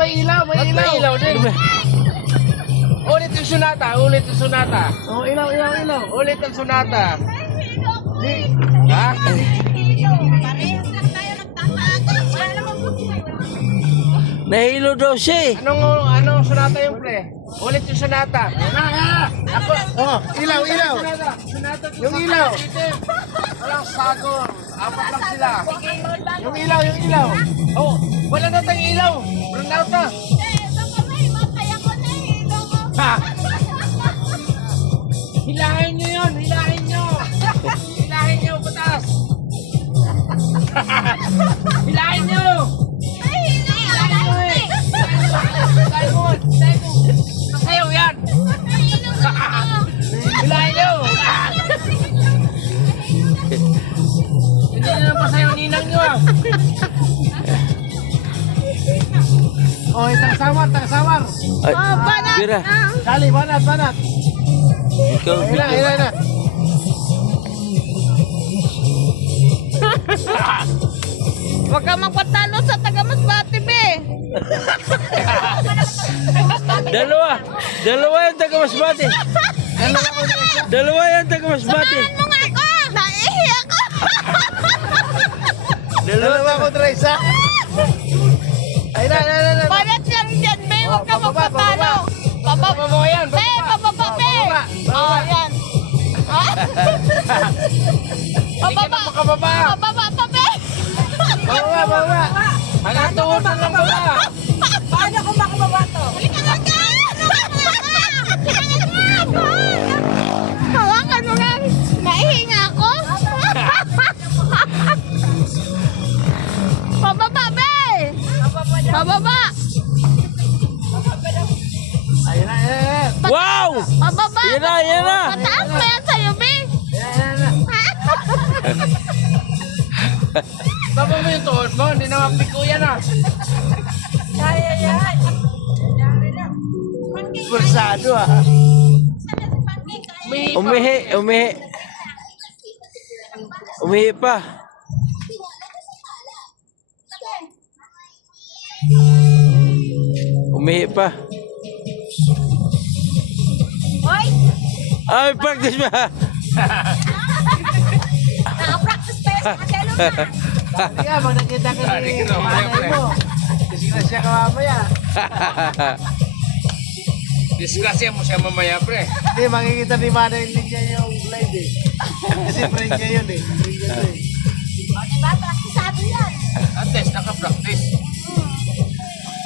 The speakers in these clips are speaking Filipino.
may ilaw, may ilaw. May ilaw din. Ulit yung sunata, ulit yung sunata. Oh, ilaw, ilaw, ilaw. Ulit ang sunata. Ha? Nahilo daw siya eh. Anong sunata yung pre? Ulit yung sunata. Ako, Oh, ilaw, ilaw. sunata. Sunata Yung ilaw. Walang sagor. Apat lang sila. Yung ilaw, yung ilaw. Oh, wala na tayong ilaw. Run out na. Ha? Hilahin nyo yun, hilahin nyo. Hilahin nyo, batas. Hilahin nyo. Sasayaw yan. Hilahin nyo. Hindi na lang pasayaw ninang nyo. Oh, tangsawar, tangsawar. Ay, Bira, Dali, banat, banat. ikaw Ilaw, video. ilaw na. Huwag ka magpatalo sa taga-Masbate, be. Dalawa yung taga-Masbate. Dalawa yung taga-Masbate. Saan mo nga ako? Naihi ako. Dalawa ko, Teresa. Ay, na, na, na, na. Palat lang dyan, be. Huwag ka Pababa, magpatalo. Baba mo yan. Be, pababa, be. Oh, yan. Ah? Pababa. Makababa. Pababa pa, be. Bawa, bawa. Hanggang tuhod na lang baba. Paano kung makababa to? Halika nga ka! Hawakan mo nga. Naihinga ako. Pababa, be! Pababa! Ayun na, ayun na. Wow! Pababa! Yan na, yan na. Mataas mo yan sa'yo, be! Ayun na. Baba mo yung tuhod mo. Hindi na mapiko yan ah. Bersado ah. May Umihi. Umihi pa. Umihi pa. Hoy! Ay, practice ba? Naka-practice pa yan sa cellular. Dati ka, pag nakita ka Dati ni ka na, panay pre. mo. Disgrasya ka mamaya. disgrasya mo siya mamaya pre. Hindi, makikita ni Manay niya yung live eh. Kasi friend niya yun eh. Friend niya to eh. O, diba? Practiceado yan. At least naka-practice.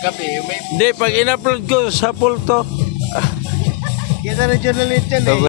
Gabi, may Hindi, pag in-upload ko sa pool to, Kita na journalist yan eh.